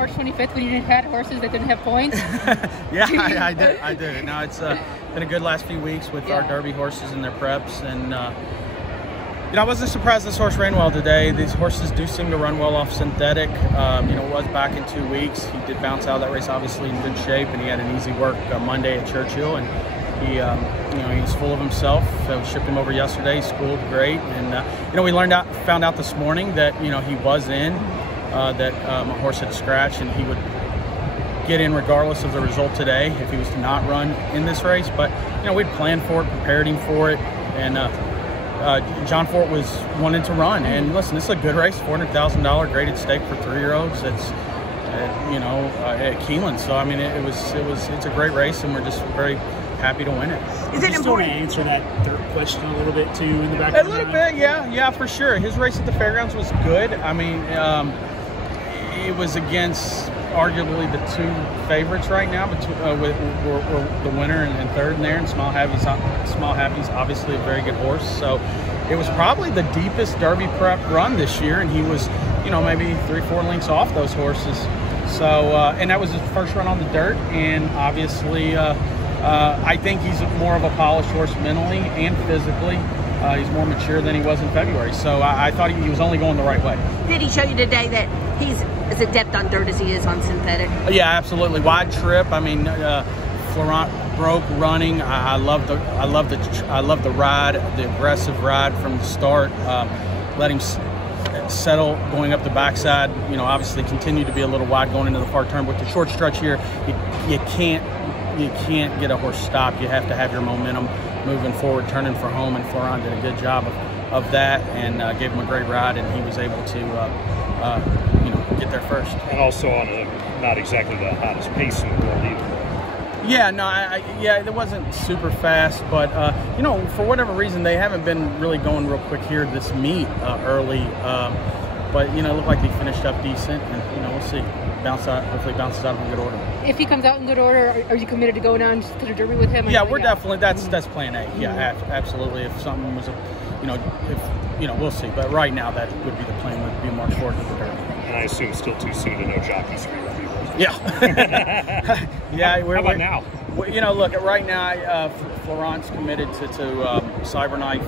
March 25th when you had horses that didn't have points? Yeah, I did. No, it's been a good last few weeks with our Derby horses and their preps, and you know, I wasn't surprised this horse ran well today. These horses do seem to run well off synthetic. You know, was back in 2 weeks. He did bounce out of that race, obviously in good shape, and he had an easy work Monday at Churchill, and he, you know, he's full of himself. So we shipped him over yesterday. He schooled great, and you know, we found out this morning that, you know, he was in. That my horse had a scratch, and he would get in regardless of the result today if he was to not run in this race. But you know, we'd planned for it, prepared him for it, and John Fort was wanting to run. And listen, this is a good race, $400,000 graded stake for 3-year-olds. It's you know, at Keeneland. So I mean, it's a great race, and we're just very happy to win it. Is it important to answer that third question a little bit too in the back? A little bit, yeah, for sure. His race at the fairgrounds was good. I mean, it was against arguably the two favorites right now, with the winner and third in there, and Smile Happy's obviously a very good horse. So it was probably the deepest Derby prep run this year, and he was, you know, maybe 3-4 lengths off those horses. So and that was his first run on the dirt, and obviously I think he's more of a polished horse mentally and physically. He's more mature than he was in February, so I thought he was only going the right way. Did he show you today that he's as adept on dirt as he is on synthetic? Yeah, absolutely. Wide trip. I mean, Florent broke running. I love the ride, the aggressive ride from the start. Let him settle going up the backside. You know, obviously continue to be a little wide going into the far turn. With the short stretch here, you can't get a horse stopped. You have to have your momentum moving forward, turning for home, and Florent did a good job of that, and gave him a great ride, and he was able to you know, get there first. And also on not exactly the hottest pace in the world either. Yeah, no, it wasn't super fast, but you know, for whatever reason, they haven't been really going real quick here this meet early. But you know, it looked like they finished up decent, and you know, we'll see. Hopefully bounces out in good order. If he comes out in good order, are you committed to going on to the Derby with him? Yeah, we're definitely, that's plan A. Yeah, absolutely. If something was, we'll see. But right now, that would be the plan. Would be March 4th at the Derby. And I assume still too soon to know jockeys for your viewers. Yeah. Yeah. How about now? You know, look, right now, Florent's committed to Cyberknife.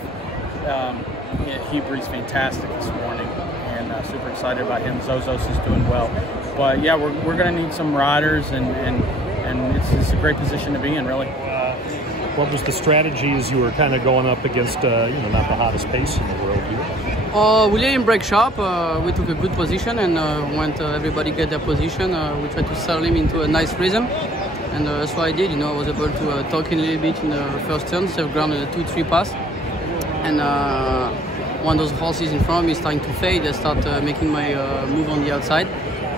He breathes fantastic this morning, and super excited about him. Zozos is doing well. But yeah, we're going to need some riders, and it's a great position to be in, really. What was the strategy as you were kind of going up against, not the hottest pace in the world here? We didn't break sharp. We took a good position, and when everybody get their position, we tried to settle him into a nice rhythm. And that's what I did. I was able to talk in a little bit in the first turn, save ground in a 2-3 pass. And when those horses in front of me starting to fade, I start making my move on the outside.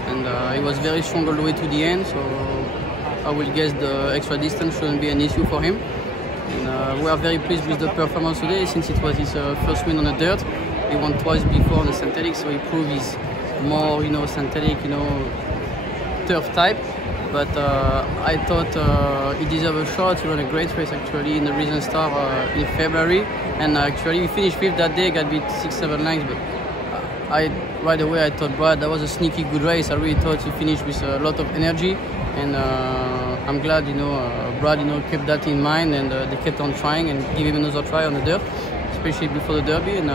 And it was very strong all the way to the end, so I will guess the extra distance shouldn't be an issue for him. And we are very pleased with the performance today, since it was his first win on the dirt. He won twice before on the synthetic, so he proved he's more, synthetic, turf type. But I thought he deserved a shot. He ran a great race actually in the Risen Star in February, and actually he finished 5th that day, got beat 6-7 lengths. But right away I thought, Brad, that was a sneaky good race. I really thought he finished with a lot of energy, and I'm glad Brad kept that in mind, and they kept on trying and give him another try on the dirt, especially before the Derby. And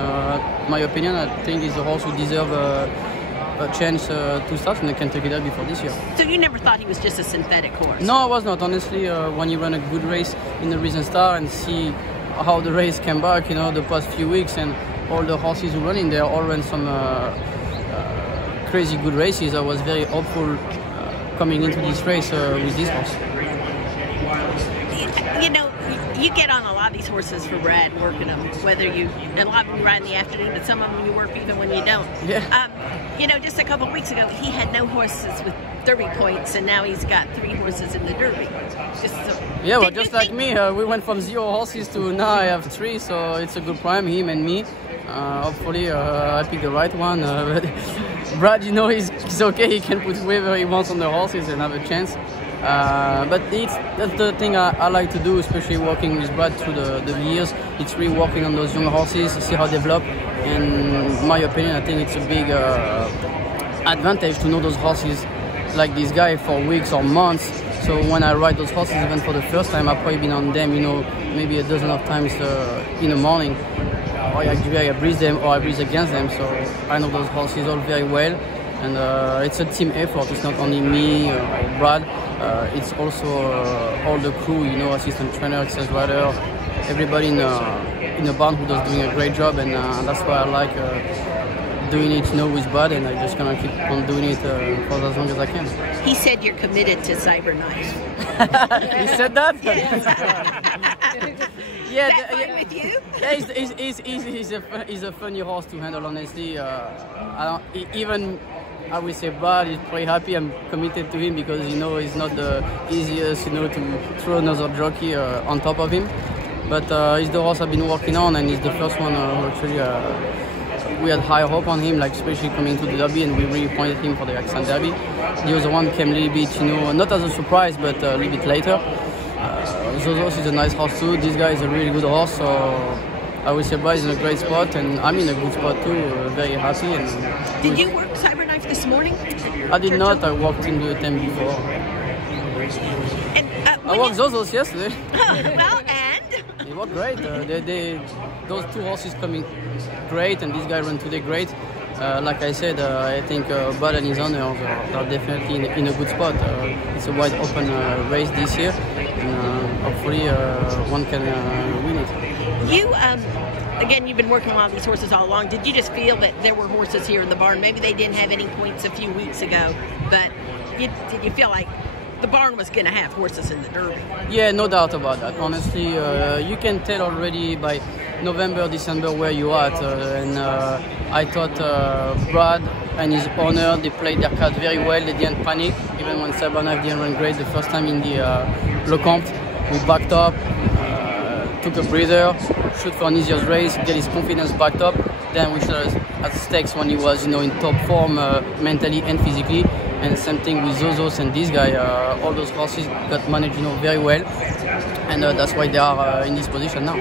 my opinion, I think he's a horse who deserves a chance to start in the Kentucky Derby for this year. So you never thought he was just a synthetic horse? No, I was not. Honestly, when you run a good race in the Risen Star and see how the race came back, the past few weeks, and all the horses who run in there all ran some crazy good races, I was very hopeful coming into this race with this horse. You get on a lot of these horses for Brad, working them, a lot of them you ride in the afternoon, but some of them you work even when you don't. Yeah. Just a couple of weeks ago, he had no horses with Derby points, and now he's got 3 horses in the Derby. Just like me, we went from 0 horses to now I have 3, so it's a good prime, him and me. Hopefully I pick the right one. But Brad, he's okay, he can put whoever he wants on the horses and have a chance. But that's the thing I like to do, especially working with Brad through the years. It's really working on those young horses, see how they develop. And in my opinion, I think it's a big advantage to know those horses like this guy for weeks or months. So when I ride those horses, even for the first time, I've probably been on them, maybe a dozen of times in the morning. Or I breeze them or I breeze against them. So I know those horses all very well. And it's a team effort. It's not only me or Brad. It's also all the crew, assistant trainer, exercise rider, everybody in the barn who does doing a great job, and that's why I like doing it, with Brad, and I'm just gonna keep on doing it for as long as I can. He said you're committed to Cyberknife. He said that? Yeah. Is that fine with you? Yeah, he's a funny horse to handle. Honestly, I will say Brad is pretty happy I'm committed to him, because he's not the easiest to throw another jockey on top of him, but he's the horse I've been working on, and he's the first one who actually we had high hope on him, especially coming to the Derby, and we really pointed him for the Accent Derby. The other one came a little bit, not as a surprise, but a little bit later. Zozos is a nice horse too. This guy is a really good horse, so I will say Brad is in a great spot, and I'm in a good spot too, very happy. And did you work Cyberknife this morning? I did not. I walked into the tent before. And, I walked Zozos yesterday. Well, and? It was great. Those 2 horses coming great, and this guy ran today great. Like I said, I think Brad and his owners are definitely in a good spot. It's a wide open race this year, and hopefully one can win it. Again, you've been working on these horses all along. Did you just feel that there were horses here in the barn? Maybe they didn't have any points a few weeks ago, but did you feel like the barn was going to have horses in the Derby? Yeah, no doubt about that. Honestly, you can tell already by November, December where you are at. And I thought Brad and his owner, they played their cards very well. They didn't panic, even when Cyberknife didn't run great the first time in the Le Comte. We backed up, took a breather, shoot for an easier race, get his confidence backed up. Then we shot at Stakes when he was, in top form mentally and physically. And same thing with Zozos and this guy. All those horses got managed, very well, and that's why they are in this position now.